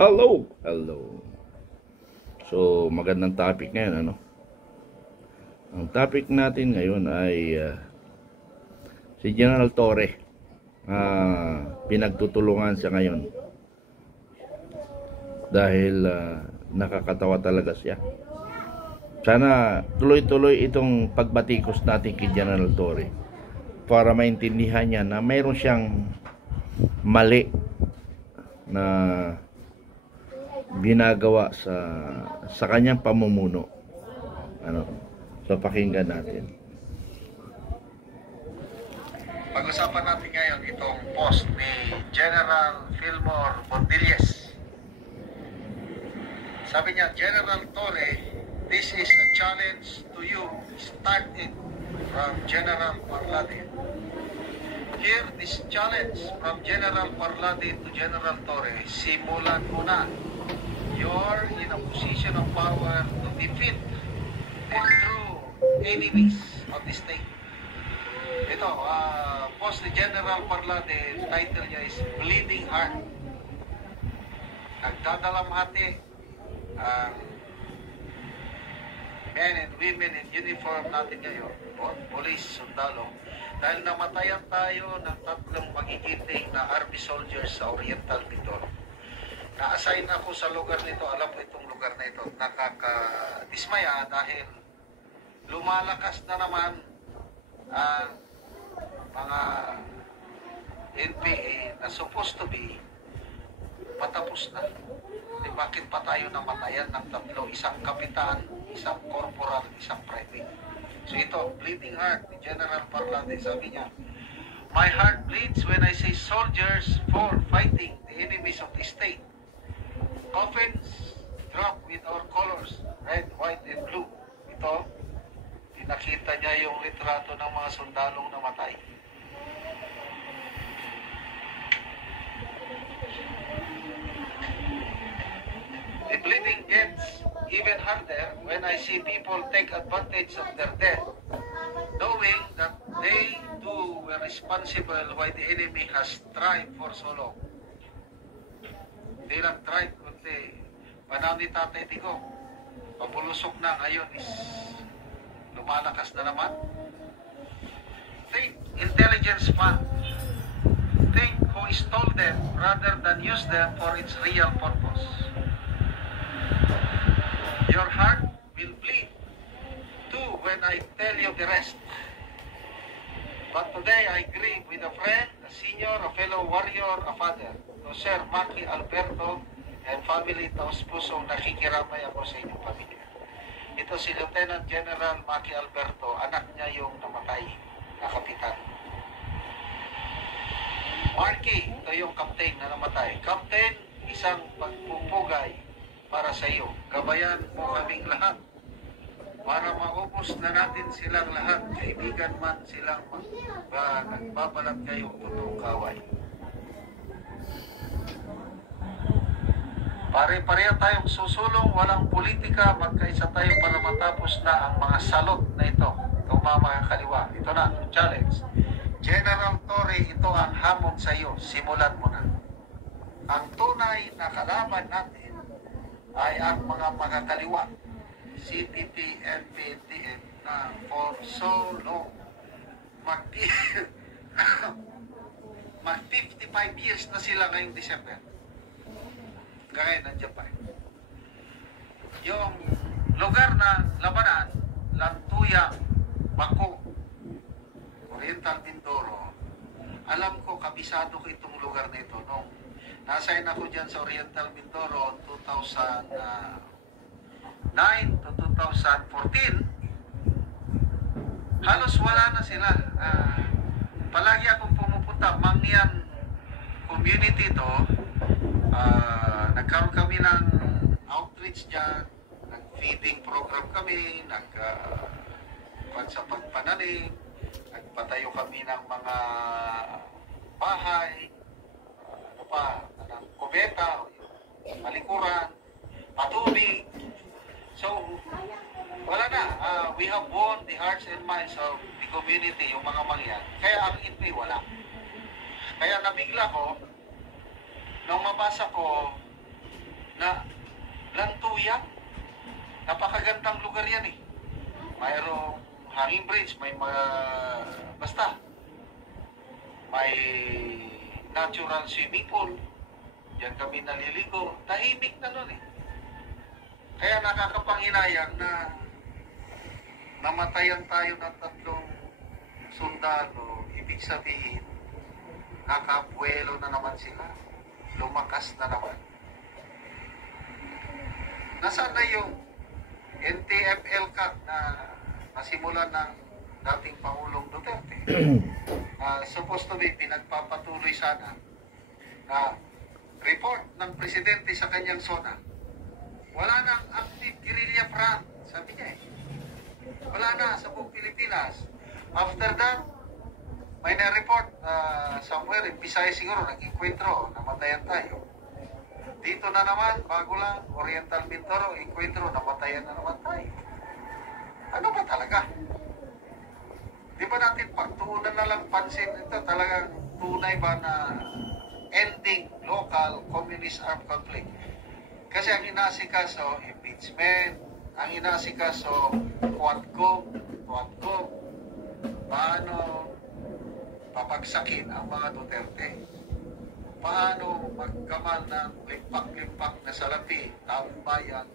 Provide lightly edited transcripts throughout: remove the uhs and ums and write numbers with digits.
Hello! Hello! So, magandang topic ngayon, ano? Ang topic natin ngayon ay si General Torre. Pinagtutulungan siya ngayon. Dahil nakakatawa talaga siya. Sana tuloy-tuloy itong pagbatikos natin kay General Torre para maintindihan niya na mayroon siyang mali na ginagawa sa kanyang pamumuno. So pakinggan natin. Pag-usapan natin ngayon itong post ni General Fillmore Bondilles. Sabi niya, General Torre, this is a challenge to you, started from General Parlade. Here, this challenge from General Parlade to General Torre, simulan mo na. You're in a position of power to defeat the true enemies of the state. Ito, post ni General Parlade, title niya is Bleeding Heart. Nagdadalamhati ang men and women in uniform natin ngayon, police, sundalo, dahil namatayan tayo ng 3 magigiting na army soldiers sa Oriental Mindoro. Na-assign ako sa lugar nito, alam ko itong lugar na ito, nakakadismaya dahil lumalakas na naman ang mga NPA na supposed to be patapos na. Bakit pa tayo namatayan ng 3? Isang kapitan, isang corporal, isang private. So ito, bleeding heart ni General Parlade, sabi niya, my heart bleeds when I see soldiers for fighting the enemies of the state. Coffins drop with our colors, red, white, and blue. Ito, pinakita niya yung litrato ng mga sundalong namatay. The bleeding gets even harder when I see people take advantage of their death, knowing that they too were responsible why the enemy has tried for so long. Hindi lang tried, kundi panahon ni Tatay Digong, pabulusok na, ngayon is lumalakas na naman. Think intelligence fund. Think who stole them rather than use them for its real purpose. Your heart will bleed too when I tell you the rest. But today I grieve with a friend, a senior, a fellow warrior, a father, to Sir Maki Alberto and family. Taos pusong nakikiramay ako sa inyong pamilya. Ito si Lieutenant General Maki Alberto, anak niya yung namatay na kapitan. Marky, ito yung captain na namatay. Captain, isang pagpupugay para sa iyo. Gabayan mo kaming lahat para maubos na natin silang lahat. Kaibigan man silang nagbabalat kayo totoong kaway. Pare-pareho tayong susulong, walang politika, magkaisa tayo para matapos na ang mga salot na ito. Ito mga kaliwa. Ito na, challenge. General Torre, ito ang hamon sa iyo. Simulan mo na. Ang tunay na kalaban natin ay ang mga magkakaliwa, CPP, NP, NTF na for so long mag 55 years na sila ngayong December. Gaya nandiyan pa. Yung lugar na labanan, Lantuyang, Bako, Oriental Mindoro, alam ko, kabisado ko itong lugar na ito nung na-assign ako dyan sa Oriental Mindoro 2009 to 2014. Halos wala na sila. Palagi akong pumupunta. Mangyan community to. Nagkaroon kami ng outreach dyan. Nag-feeding program kami. Sa pagpananim. Nagpatayo kami ng mga bahay. Ng kubeta, malikuran, patubig. So, wala na. We have won the hearts and minds of the community, yung mga mangyan. Kaya ang NP wala. Kaya nabigla ko, nung mabasa ko na Lantuya. Napakagandang lugar yan eh. Mayroong hanging bridge, may mga, basta, may natural swimming pool. Diyan kami naliligo. Tahimik na nun eh. Kaya nakakapanghinayang na namatayan tayo ng 3 sundalo. Ibig sabihin, nakabuelo na naman sila. Lumakas na naman. Nasaan na yung NTFL Cup na nasimulan ng dating Pangulong Duterte? Supposed to be pinagpapatuloy sana na report ng presidente sa kanyang zona. Wala nang active guerrilla front, sabi niya eh. Wala na sa buong Pilipinas. After that, may na-report somewhere in Visayas siguro, nag-enkwentro, namatayan tayo. Dito na naman, bago lang, Oriental Mindoro, enkwentro, namatayan na naman tayo. Ano ba talaga? Di ba natin pagtuunan na lang pansin ito, talagang tunay ba na ending local communist armed conflict? Kasi ang inasikaso, impeachment, ang inasikaso, Quadcom, paano papagsakin ang mga Duterte? Paano magkamal ng limpak-limpak na salapi, taong bayan,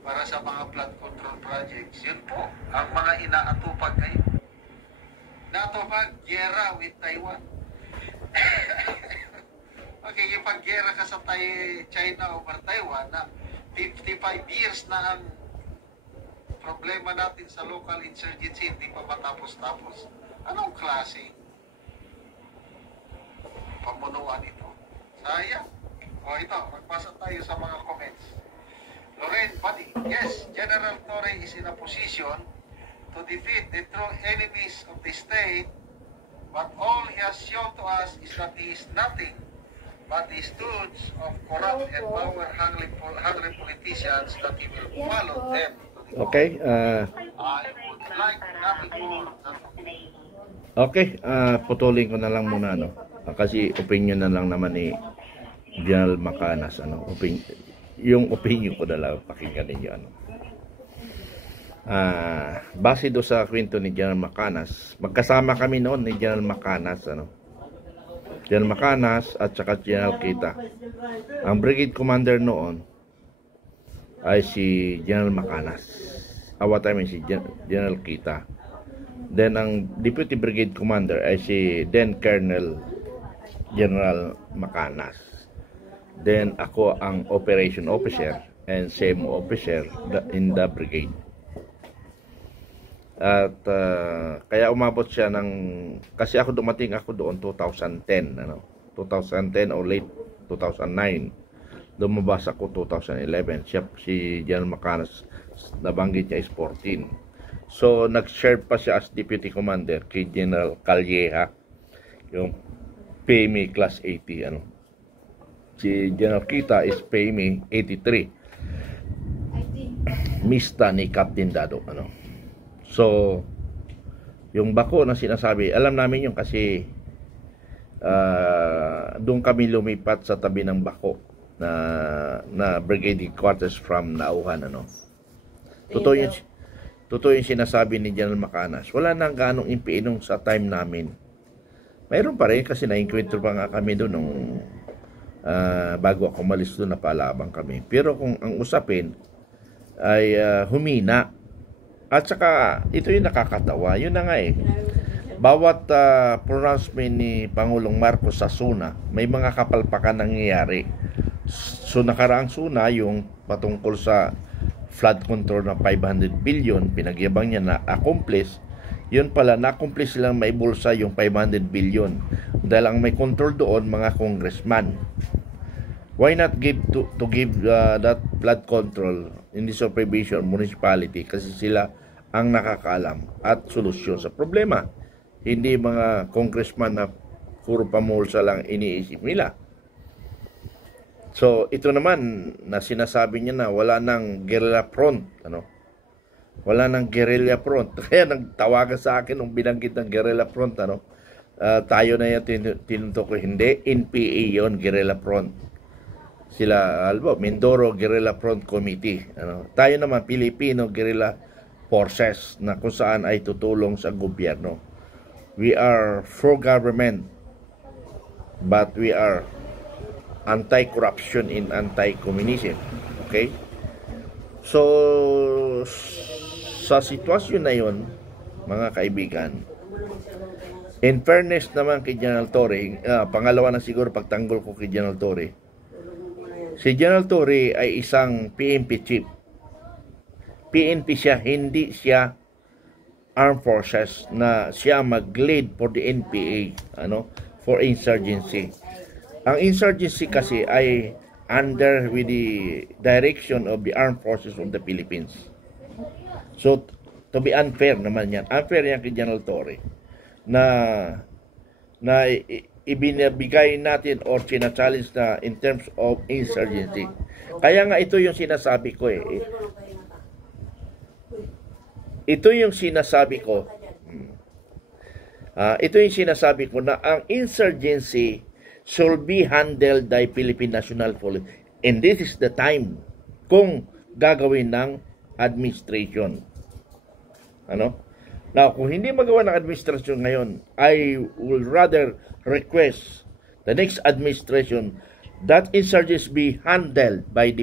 para sa mga flood control projects? Yun po, ang mga inaatupag ngayon. Natupag, gera with Taiwan. Makikipag-gera ka sa China over Taiwan na 55 years na ang problema natin sa local insurgency, hindi pa matapos-tapos. Anong klase pamunuan ito? Sayang. O ito, magbasa tayo sa mga comments. Lorraine Buddy, yes, General Torre is in a position to defeat the true enemies of the state, but all he has shown to us is that he is nothing but the stooge of corrupt and power-hungry politicians that he will follow them. Okay, I would like nothing more than okay, putulin ko na lang muna, no? Kasi opinion na lang naman ni General Macanas, ano? Yung opinion ko na lang, pakinggan ninyo, ano? Base do sa kwento ni General Macanas, magkasama kami noon ni General Macanas, ano? General Macanas at saka General Kita. Ang brigade commander noon ay si General Macanas. What time si General Kita. Then ang deputy brigade commander ay si then Colonel General Macanas. Then ako ang operation officer and CMO officer in the brigade. At kaya umabot siya ng, kasi ako dumating ako doon 2010, ano, 2010 or late 2009. Lumabas ako 2011. Si General Macanas, nabanggit niya is 14. So nag-share pa siya as deputy commander kay General Calleja, yung PME class 80, ano. Si General Kita is PME 83. Mista ni Captain Dado, ano. So, yung bako na sinasabi, alam namin yun kasi doon kami lumipat sa tabi ng bako na brigade quarters from Nauhan, ano. Totoo yung sinasabi ni General Macanas. Wala nang ganong impiinong sa time namin. Mayroon pa rin kasi na-encuentro pa nga kami doon nung bago ako malis doon, napalabang kami. Pero kung ang usapin ay humina. At saka, ito yung nakakatawa. Yun na nga eh. Bawat pronouncement ni Pangulong Marcos sa SUNA, may mga kapalpakan nangyayari. So, nakaraang SUNA, yung patungkol sa flood control na 500 billion, pinagyabang niya na accomplish. Yun pala, na-accomplish silang maibulsa yung 500 billion. Dahil ang may control doon, mga congressman. Why not give that flood control in the supervision municipality? Kasi sila ang nakakaalam at solusyon sa problema. Hindi mga congressman na puro pamulsa lang iniisip nila. So, ito naman na sinasabi niya na wala nang guerrilla front, ano? Wala nang guerrilla front. Kaya nagtawagan sa akin nung binanggit ng guerrilla front, ano? Tayo na yan tinutok ko, hindi NPA yon, guerrilla front. Sila, Mindoro Guerrilla Front Committee. Tayo naman, Filipino Guerrilla Forces, na kung saan ay tutulong sa gobyerno. We are for government, but we are anti-corruption and anti-communism. Okay? So, sa sitwasyon na yon, mga kaibigan, in fairness naman kay General Torre, pangalawa na siguro pagtanggol ko kay General Torre, si General Torre ay isang PNP chief. PNP siya, hindi siya armed forces na siya mag-lead for the NPA, for insurgency. Ang insurgency kasi ay under with the direction of the armed forces of the Philippines. So, to be unfair naman yan. Unfair yan kay General Torre na ibinibigay natin or sinachallenge na in terms of insurgency. Kaya nga ito yung sinasabi ko Ito yung sinasabi ko. Ito yung sinasabi ko na ang insurgency should be handled by Philippine National Police. And this is the time kung gagawin ng administration. Now, kung hindi magawa ng administration ngayon, I will rather request the next administration that insurgency be handled by the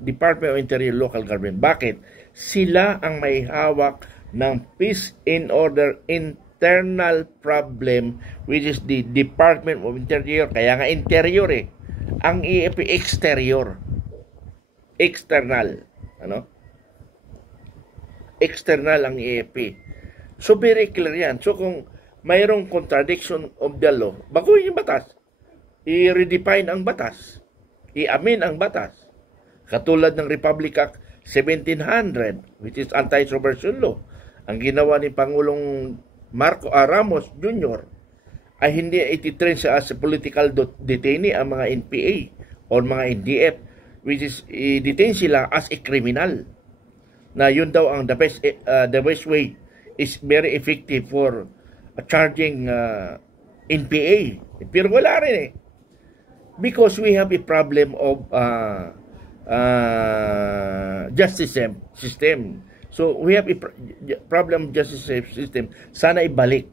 Department of Interior Local Government. Bakit? Sila ang may hawak ng peace and order internal problem, which is the Department of Interior. Kaya nga interior ang EFP exterior. External. External ang EFP. So very clear yan. So kung mayroong contradiction of the law, baguhin yung batas. I-redefine ang batas. I-amin ang batas. Katulad ng Republic Act 1700, which is anti-subversion law. Ang ginawa ni Pangulong Ramos Jr. ay hindi ititrain siya as a political detainee ang mga NPA or mga NDF, which is i-detain sila as a criminal. Na yun daw ang the best way is very effective for charging NPA. Pero wala rin because we have a problem of justice system. So we have a problem justice system. Sana ibalik.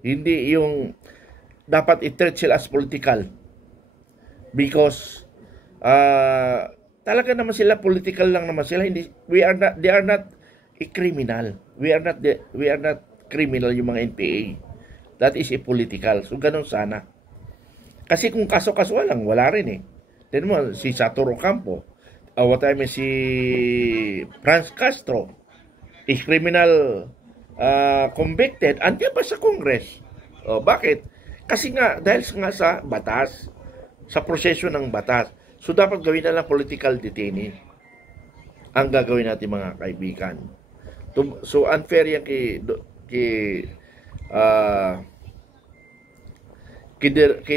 Hindi yung dapat i-treat sila as political. Because talaga naman sila political lang naman sila. Hindi, they are not a criminal. We are not criminal yung mga NPA. That is a political. So ganun sana. Kasi kung kaso-kaso lang, wala rin Tignan mo, si Saturo Campo, si Franz Castro is criminal convicted, andiyan pa sa Congress. Bakit? Kasi nga, dahil nga sa batas, sa proseso ng batas. So, dapat gawin na lang political detainee ang gagawin natin mga kaibigan. So, unfair yan kay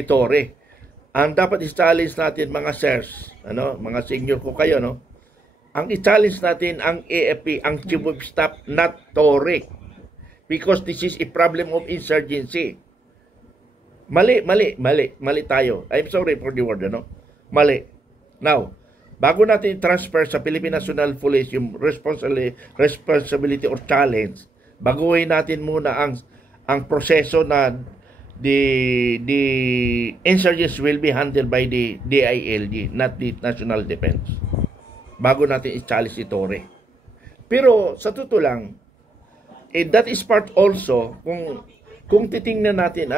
Torre. Ang dapat i-challenge natin mga sirs, mga senior ko kayo, ang i-challenge natin ang AFP, ang Chief of Staff, not Torre. Because this is a problem of insurgency. Mali tayo. I'm sorry for the word, Mali. Now, bago natin transfer sa Philippine National Police yung responsibility or challenge, baguhin natin muna ang proseso na the insurgents will be handled by the DILG, not the National Defense. Bago natin i-challenge si Torre. Pero sa totoo lang, that is part also, kung titingnan natin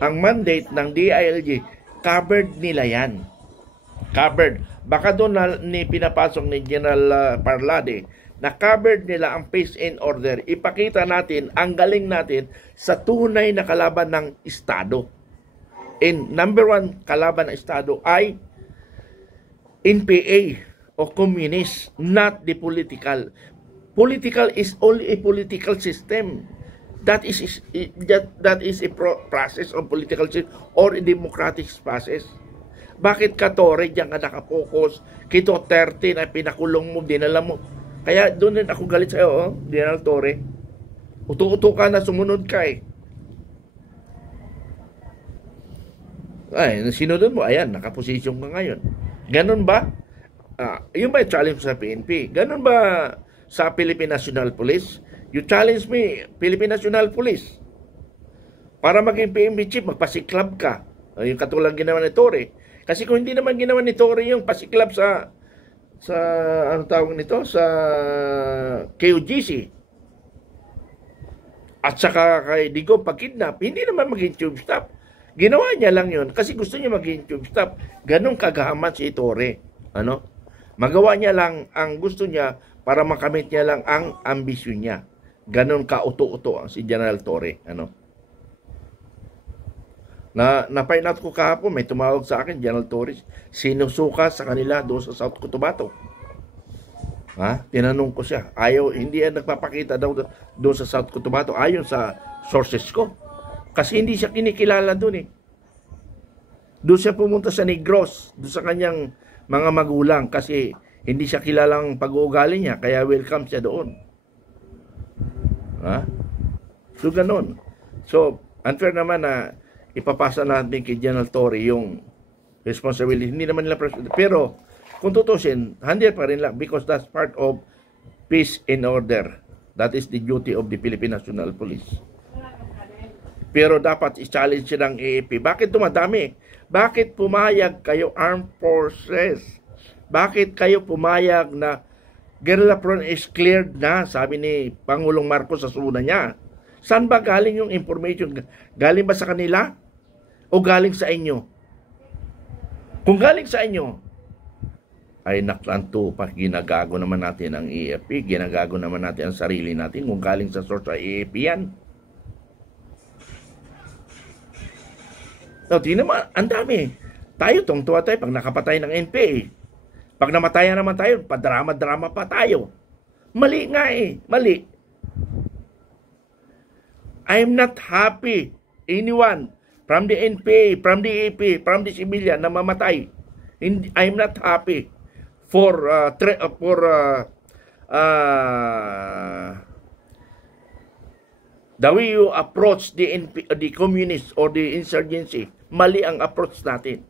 ang mandate ng DILG, covered nila yan. Covered. Baka doon ni pinapasok ni General Parlade na covered nila ang peace and order. Ipakita natin ang galing natin sa tunay na kalaban ng Estado. And number one kalaban ng Estado ay NPA o communist, not the political. Political is only a political system. That is a process of political system or a democratic process. Bakit ka Torre diyan ka nakapokus? Kito 13 na pinakulong mo, dinala mo. Kaya doon din ako galit sa'yo, General Torre. Uto-uto ka na, sumunod ka Ay, sinunod mo, ayan, nakaposisyon ka ngayon. Ganun ba? Yun ba yung challenge sa PNP? Ganun ba sa Philippine National Police? You challenge me, Philippine National Police. Para maging PNP chief, magpasiklab ka. Yung katulad ginawa ni Torre. Kasi kung hindi naman ginawa ni Torre yung pasiklab sa ano tawag nito, sa KOGC, at saka kay Digo pagkidnap, hindi naman maging tube stop. Ginawa niya lang yun kasi gusto niya maging tube stop. Ganong kagahaman si Torre. Ano? Magawa niya lang ang gusto niya para makamit niya lang ang ambisyon niya. Ganon ka-uto-uto ang si General Torre. Ano? Na-find out ko kahapon, may tumawag sa akin, General Torre, sinusuka sa kanila doon sa South Cotabato. Tinanong ko siya. Hindi yan nagpapakita daw doon sa South Cotabato. Ayon sa sources ko. Kasi hindi siya kinikilala doon eh. Doon siya pumunta sa Negros, doon sa kanyang mga magulang kasi hindi siya kilalang pag-uugali niya, kaya welcome siya doon. So ganun. So, unfair naman na ipapasa natin kay General Torre yung responsibility. Hindi naman nila president. Pero, kung tutusin, handle pa rin lang because that's part of peace and order. That is the duty of the Philippine National Police. Pero dapat i-challenge siya ng AAP. Bakit dumadami? Bakit pumayag kayo armed forces? Bakit kayo pumayag na guerrilla front is cleared na? Sabi ni Pangulong Marcos sa suna niya. Saan ba galing yung information? Galing ba sa kanila? O galing sa inyo? Kung galing sa inyo, ay naklanto pa, ginagago naman natin ang AFP, ginagago naman natin ang sarili natin kung galing sa source sa AFP yan. So, tingnan mo, ang dami. Tayo, tungtuwa tayo pag nakapatay ng NPA. Pag namatayan naman tayo, padrama-drama pa tayo. Mali nga eh, mali. I'm not happy anyone from the NPA, from the AP, from the civilian na mamatay. I'm not happy for the way you approach the communists or the insurgency. Mali ang approach natin.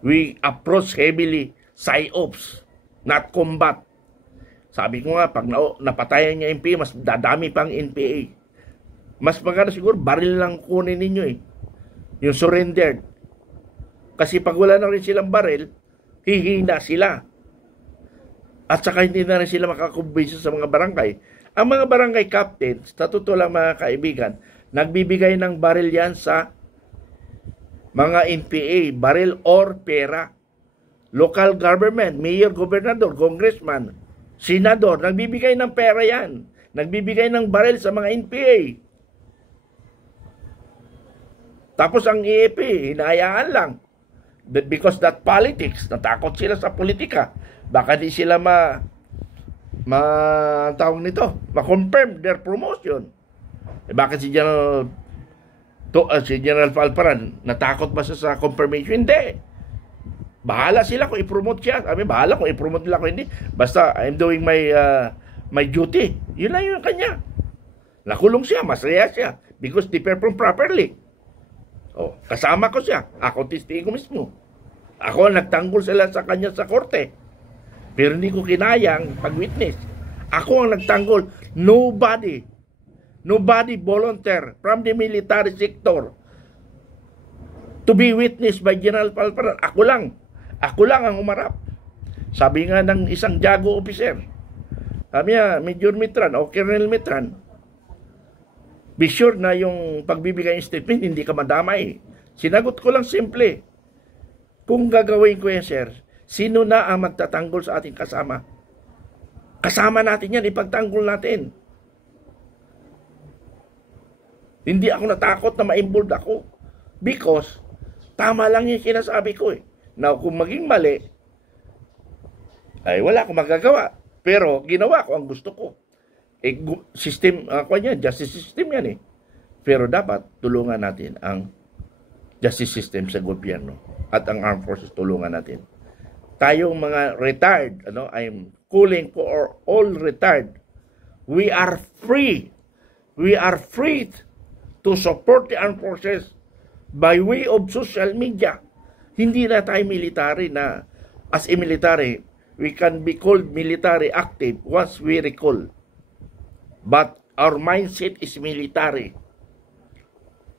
We approach heavily psyops, not combat. Sabi ko nga, pag napatayan niya NPA, mas dadami pang NPA. Mas maganda siguro, baril lang kunin ninyo eh. Yung surrendered. Kasi pag wala na rin silang baril, hihina sila. At saka hindi na rin sila makakumbinsi sa mga barangay. Ang mga barangay captains, sa totoo lang mga kaibigan, nagbibigay ng baril yan sa mga NPA, baril or pera. Local government, mayor, gobernador, congressman, senador, nagbibigay ng pera yan. Nagbibigay ng baril sa mga NPA. Tapos ang EAP, hinahayaan lang. Because that politics, natakot sila sa politika. Baka di sila tawag nito, ma-confirm their promotion. Bakit si General Palparan, natakot ba siya sa confirmation? Hindi. Bahala sila kung i-promote siya. Bahala kung i-promote nila kung hindi. Basta, I'm doing my duty. Yun lang yung kanya. Nakulong siya, masaya siya. Because they perform properly. Kasama ko siya. Ako testigo mismo. Ako nagtanggol sila sa kanya sa korte. Pero hindi ko kinayang pag-witness. Ako ang nagtanggol. Nobody volunteer from the military sector to be witnessed by General Palparan. Ako lang ang umarap. Sabi nga ng isang jago officer, sabi niya, Major Mitran o Colonel Mitran, be sure na yung pagbibigay ng statement, hindi ka madamay. Sinagot ko lang simple, kung gagawin ko yan, sir, sino na ang magtatanggol sa ating kasama? Kasama natin yan, ipagtanggol natin. Hindi ako natakot na ma-involved ako. Because, tama lang yung sinasabi ko eh. Now, kung maging mali, ay wala akong magagawa. Pero, ginawa ko ang gusto ko. System, justice system yan eh. Pero dapat, tulungan natin ang justice system sa gobyerno. At ang armed forces, tulungan natin. Tayong mga retired, I'm calling for all retired. We are free. We are free to support the armed forces by way of social media. Hindi na tayo military na as a military, we can be called military active once we recall. But our mindset is military.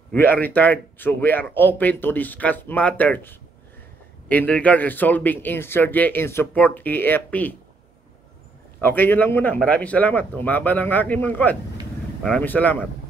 We are retired, so we are open to discuss matters in regard to solving insurgency in support AFP. Okay, yun lang muna. Maraming salamat. Umaba ng aking mga kwan. Maraming salamat.